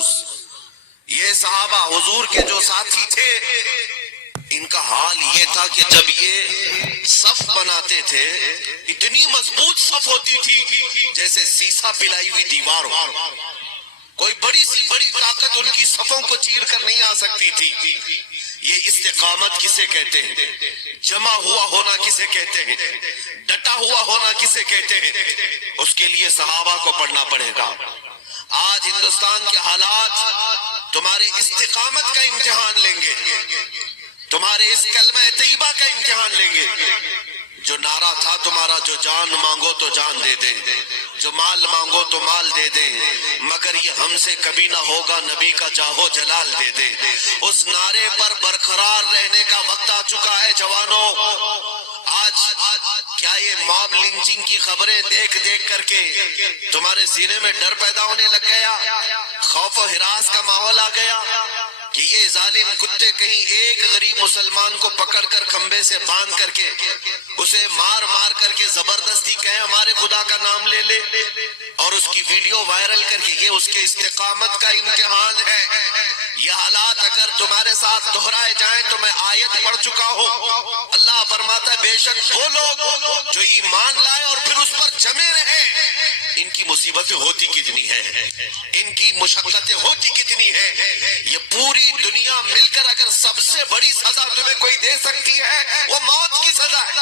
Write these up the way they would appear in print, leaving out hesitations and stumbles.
منحوس. یہ صحابہ حضور کے جو ساتھی تھے ان کا حال یہ تھا کہ جب یہ صف بناتے تھے اتنی مضبوط صف ہوتی تھی جیسے سیسا پلائی ہوئی دیوار ہو. کوئی بڑی سی بڑی طاقت ان کی صفوں کو چیر کر نہیں آ سکتی تھی. یہ استقامت کسے کہتے ہیں؟ جمع ہوا ہونا کسے کہتے ہیں؟ ڈٹا ہوا ہونا کسے کہتے ہیں؟ اس کے لیے صحابہ کو پڑھنا پڑے گا. آج ہندوستان کے حالات تمہارے استقامت کا امتحان لیں گے, تمہارے اس کلمہ طیبہ کا امتحان لیں گے. جو نعرہ تھا تمہارا, جو جان مانگو تو جان دے دیں, جو مال مانگو تو مال دے دیں, مگر یہ ہم سے کبھی نہ ہوگا, نبی کا جاہو جلال دے دیں. اس نعرے پر برقرار رہنے کا وقت آ چکا ہے جوانوں. آج کیا یہ موب لنچنگ کی خبریں دیکھ دیکھ کر کے تمہارے سینے میں ڈر پیدا ہونے لگ گیا, خوف و ہراس کا ماحول آ گیا کہ یہ ظالم کتے کہیں ایک غریب مسلمان کو پکڑ کر کھمبے سے باندھ کر کے اسے مار مار کر کے زبردستی کہیں ہمارے خدا کا نام لے لے, اور اس کی ویڈیو وائرل کر کے, یہ اس کے استقامت کا امتحان ہے. یہ حالات اگر تمہارے ساتھ دہرائے جائیں تو میں آیت پڑھ چکا ہوں. اللہ فرماتا ہے بے شک وہ لوگ جو ایمان لائے اور پھر اس پر جمے رہے, ان کی مصیبتیں ہوتی کتنی ہیں, ان کی مشقتیں ہوتی کتنی ہیں. یہ پوری دنیا مل کر اگر سب سے بڑی سزا تمہیں کوئی دے سکتی ہے وہ موت کی سزا ہے,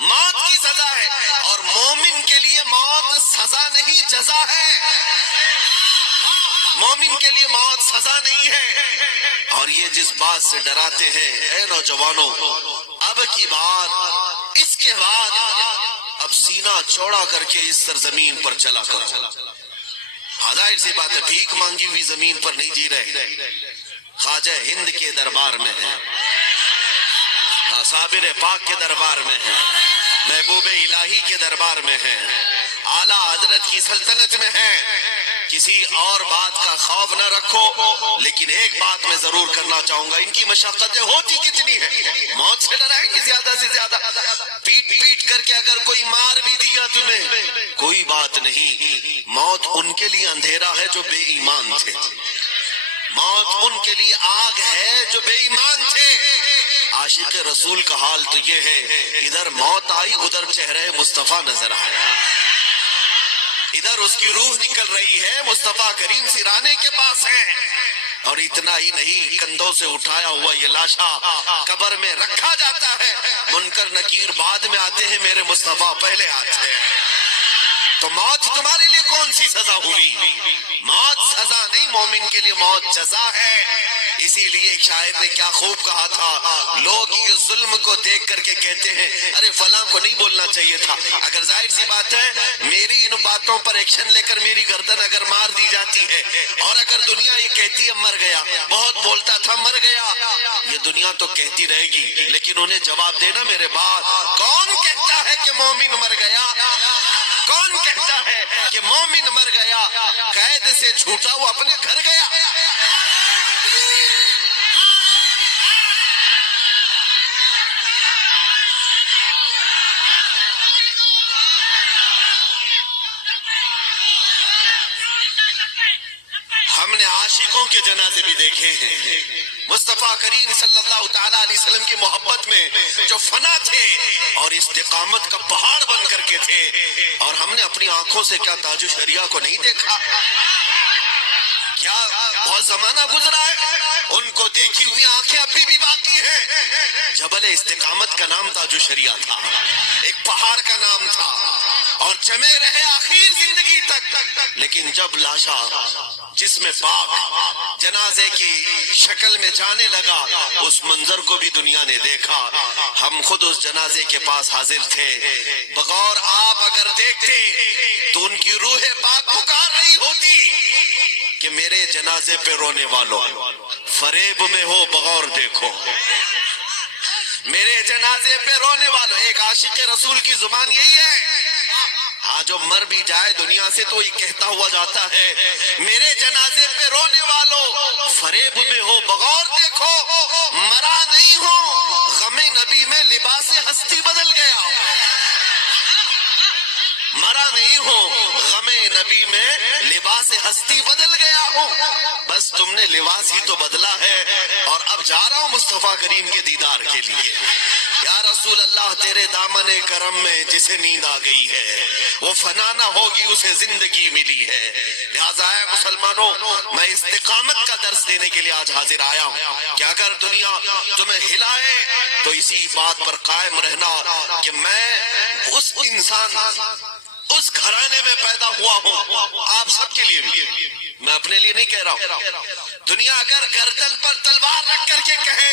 موت کی سزا ہے. اور مومن کے لیے موت سزا نہیں جزا ہے, مومن کے لیے موت سزا نہیں ہے. اور یہ جس بات سے ڈراتے ہیں اے نوجوانوں, اب کی بات اس کے بعد اب سینہ چوڑا کر کے اس سرزمین پر چلا کرو. ظاہر سی بات ہے بھیک مانگی ہوئی زمین پر نہیں جی رہے, خواجہ ہند کے دربار میں ہیں, صابر پاک کے دربار میں ہیں, محبوب الہی کے دربار میں ہیں, اعلیٰ حضرت کی سلطنت میں ہیں. کسی اور بات کا خوف نہ رکھو, لیکن ایک بات میں ضرور کرنا چاہوں گا, ان کی مشقتیں ہوتی کتنی ہیں. موت سے ڈرائیں گے زیادہ سے زیادہ, پیٹ پیٹ کر کے اگر کوئی مار بھی دیا تمہیں کوئی بات نہیں. موت ان کے لیے اندھیرا ہے جو بے ایمان تھے, موت ان کے لیے آگ ہے جو بے ایمان تھے. عاشق رسول کا حال تو یہ ہے, ادھر موت آئی ادھر چہرہ مصطفیٰ نظر آیا, ادھر اس کی روح نکل رہی ہے مصطفیٰ کریم سرانے کے پاس ہے. اور اتنا ہی نہیں, کندھوں سے اٹھایا ہوا یہ لاشا قبر میں رکھا جاتا ہے, منکر نکیر بعد میں آتے ہیں, میرے مصطفیٰ پہلے آتے ہیں. تو موت تمہارے لیے کون سی سزا ہوئی؟ موت سزا نہیں, مومن کے لیے موت جزا ہے. اسی لیے ایک شاعر نے کیا خوب کہا تھا, لوگ یہ ظلم کو دیکھ کر کے کہتے ہیں ارے فلاں کو نہیں بولنا چاہیے تھا. اگر ظاہر سی بات ہے میری ان باتوں پر ایکشن لے کر میری گردن اگر مار دی جاتی ہے, اور اگر دنیا یہ کہتی ہے مر گیا, بہت بولتا تھا مر گیا, یہ دنیا تو کہتی رہے گی, لیکن انہیں جواب دینا میرے بات, کون کہتا ہے کہ مومن مر گیا؟ کون کہتا ہے کہ مومن مر گیا؟ قید سے چھوٹا وہ اپنے گھر گیا. ہم نے عاشقوں کے جنازے بھی دیکھے ہیں, مصطفیٰ کریم صلی اللہ تعالیٰ علیہ وسلم کی محبت میں جو فنا تھے اور استقامت کا پہاڑ بن کر کے تھے, اور ہم نے اپنی آنکھوں سے کیا تاج و شریعہ کو نہیں دیکھا؟ کیا بہت زمانہ گزرا ہے, ان کو دیکھی ہوئی آنکھیں ابھی بھی باقی ہیں. جبل استقامت کا نام تاج و شریعہ تھا, ایک پہاڑ کا نام تھا, اور جمے رہے آخر زندگی تک. لیکن جب لاشا جسم پاک جنازے کی شکل میں جانے لگا, اس منظر کو بھی دنیا نے دیکھا. ہم خود اس جنازے کے پاس حاضر تھے, بغور آپ اگر دیکھتے تو ان کی روح پاک پکار رہی ہوتی کہ میرے جنازے پہ رونے والوں فریب میں ہو, بغور دیکھو میرے جنازے پہ رونے والوں. ایک عاشق رسول کی زبان یہی ہے, ہاں جو مر بھی جائے دنیا سے تو یہ کہتا ہوا جاتا ہے میرے جنازے پہ رونے والوں فریب میں ہو, بغور دیکھو مرا نہیں ہو, غم نبی میں لباس ہستی بدل گیا. مرا نہیں ہو, غم نبی میں لباس ہستی بدل گیا ہوں، بس تم نے لباس ہی تو بدلا ہے، اور اب جا رہا ہوں مصطفیٰ کریم کے دیدار کے لیے۔ یا رسول اللہ، تیرے دامن کرم میں جسے نیند آ گئی ہے وہ فنا نہ ہوگی، اسے زندگی ملی ہے۔ لہٰذا اے مسلمانوں، میں استقامت کا درس دینے کے لیے آج حاضر آیا ہوں کہ اگر دنیا تمہیں ہلائے تو اسی بات پر قائم رہنا کہ میں اس انسان، اس گھرانے میں پیدا ہوا ہوں، آپ سب کے لیے بھی، میں اپنے لیے نہیں کہہ رہا ہوں۔ دنیا اگر گردن پر تلوار رکھ کر کے کہے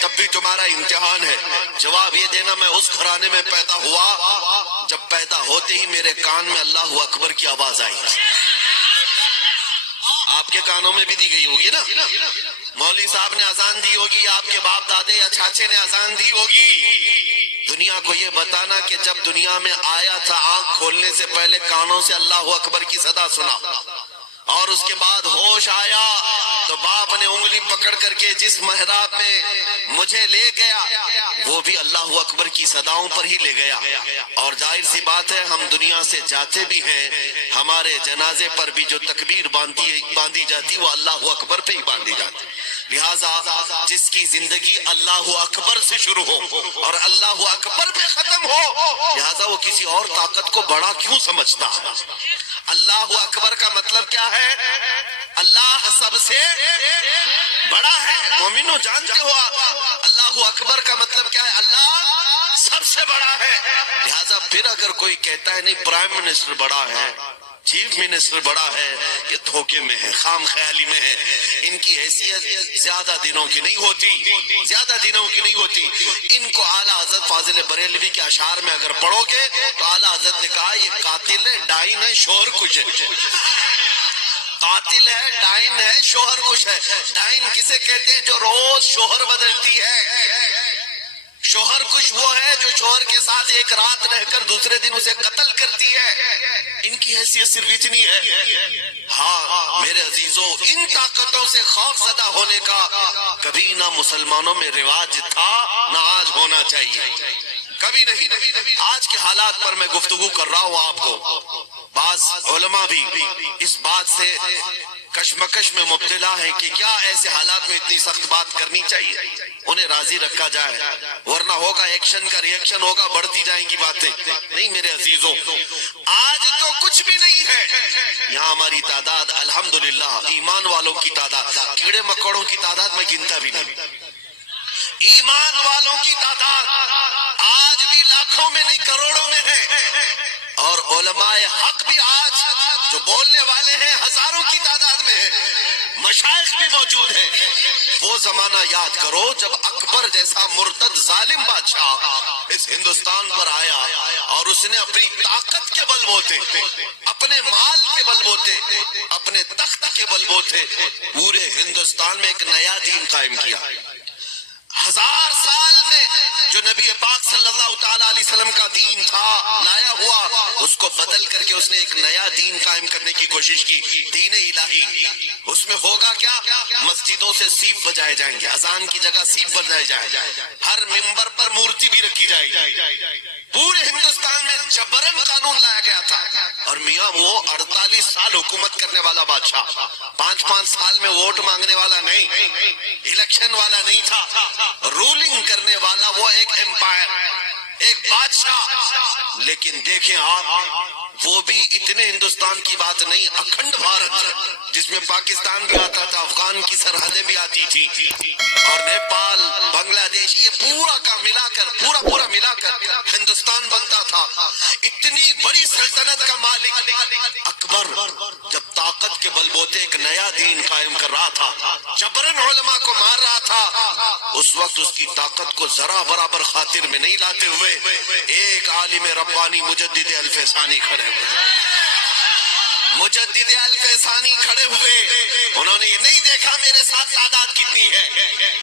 تب بھی تمہارا امتحان ہے جواب یہ دینا، میں اس گھرانے میں پیدا ہوا جب پیدا ہوتے ہی میرے کان میں اللہ اکبر کی آواز آئی۔ آپ کے کانوں میں بھی دی گئی ہوگی نا، مولوی صاحب نے اذان دی ہوگی، یا آپ کے باپ دادے یا چاچے نے اذان دی ہوگی۔ دنیا کو یہ بتانا کہ جب دنیا میں آیا تھا آنکھ کھولنے سے پہلے کانوں سے اللہ اکبر کی صدا سنا، اور اس کے بعد ہوش آیا تو باپ نے انگلی پکڑ کر کے جس محراب میں مجھے لے گیا وہ بھی اللہ اکبر کی صداؤں پر ہی لے گیا۔ اور ظاہر سی بات ہے ہم دنیا سے جاتے بھی ہیں، ہمارے جنازے پر بھی جو تکبیر باندھی جاتی وہ اللہ اکبر پہ ہی باندھی جاتی۔ لہٰذا جس کی زندگی اللہ اکبر سے شروع ہو اور اللہ اکبر پہ ختم ہو، لہٰذا وہ کسی اور طاقت کو بڑا کیوں سمجھتا ہے؟ اللہ اکبر کا مطلب کیا ہے؟ اللہ سب سے بڑا ہے۔ مومنو جانتے ہو اللہ اکبر کا مطلب کیا ہے؟ اللہ سب سے بڑا ہے۔ لہٰذا پھر اگر کوئی کہتا ہے نہیں پرائم منسٹر بڑا ہے، چیف منسٹر بڑا ہے، یہ دھوکے میں ہے، خام خیالی میں ہے۔ ان کی حیثیت زیادہ دنوں کی نہیں ہوتی، زیادہ دنوں کی نہیں ہوتی۔ ان کو اعلیٰ حضرت فاضل بریلوی کے اشعار میں اگر پڑھو گے تو اعلیٰ حضرت نے کہا یہ قاتل ہے، ڈائن ہے، شوہر کچھ ہے۔ قاتل ہے، ڈائن ہے، شوہر کچھ ہے۔ ڈائن کسے کہتے ہیں؟ جو روز شوہر بدلتی ہے۔ شوہر کچھ وہ ہے جو شوہر کے ساتھ ایک رات رہ کر دوسرے دن اسے قتل کرتی ہے۔ ان کی حیثیت صرف اتنی ہے۔ ہاں میرے عزیزوں، ان طاقتوں سے خوف زدہ ہونے کا کبھی نہ مسلمانوں میں رواج تھا نہ آج ہونا چاہیے، کبھی نہیں۔ آج کے حالات پر میں گفتگو کر رہا ہوں آپ کو، بعض علماء بھی اس بات سے کشمکش میں مبتلا ہے کہ کیا ایسے حالات میں اتنی سخت بات کرنی چاہیے، انہیں راضی رکھا جائے ورنہ ہوگا ایکشن کا ریئیکشن ہوگا، بڑھتی جائیں گی باتیں۔ نہیں میرے عزیزوں، آج تو کچھ بھی نہیں ہے، یہاں ہماری تعداد الحمدللہ ایمان والوں کی تعداد، کیڑے مکوڑوں کی تعداد میں گنتا بھی نہیں، ایمان والوں کی تعداد آج بھی لاکھوں میں نہیں کروڑوں میں ہے، اور علماء حق بھی آج جو بولنے والے ہیں ہزاروں کی تعداد میں ہے، مشائخ بھی موجود ہیں۔ وہ زمانہ یاد کرو جب اکبر جیسا مرتد ظالم بادشاہ اس ہندوستان پر آیا اور اس نے اپنی طاقت کے بل بوتے، اپنے مال کے بل بوتے، اپنے تخت کے بل بوتے پورے ہندوستان میں ایک نیا دین قائم کیا۔ 1000 سال میں جو نبی پاک صلی اللہ تعالیٰ علیہ وسلم کا دین تھا لایا ہوا، اس کو بدل کر کے اس نے ایک نیا دین قائم کرنے کی کوشش کی، دین الہی۔ اس میں ہوگا کیا؟ مسجدوں سے سیپ بجائے جائیں گے، اذان کی جگہ سیپ بجائے جائیں، ہر ممبر پر مورتی بھی رکھی جائے گی۔ پورے ہندوستان میں جبرن قانون لایا گیا تھا، اور میاں وہ 48 سال حکومت کرنے والا بادشاہ، 5 سال میں ووٹ مانگنے والا نہیں، الیکشن والا نہیں تھا، رولنگ کرنے والا وہ ایک امپائر، ایک بادشاہ۔ لیکن دیکھیں آپ، وہ بھی اتنے ہندوستان کی بات نہیں، اکھنڈ بھارت جس میں پاکستان بھی آتا تھا، افغان کی سرحدیں بھی آتی تھی، اور نیپال، بنگلہ دیش، یہ پورا کا ملا کر پورا ملا کر ہندوستان بنتا تھا۔ اتنی بڑی سلطنت کا مالک اکبر جب طاقت کے بل بوتے ایک نیا دین قائم کر رہا تھا، جبرن علماء کو مار رہا تھا، اس وقت اس کی طاقت کو ذرا برابر خاطر میں نہیں لاتے ہوئے ایک عالم ربانی مجدد الف ثانی کھڑے ہوئے، مجدد الف ثانی کھڑے ہوئے، انہوں نے یہ نہیں دیکھا میرے ساتھ تعداد کتنی ہے،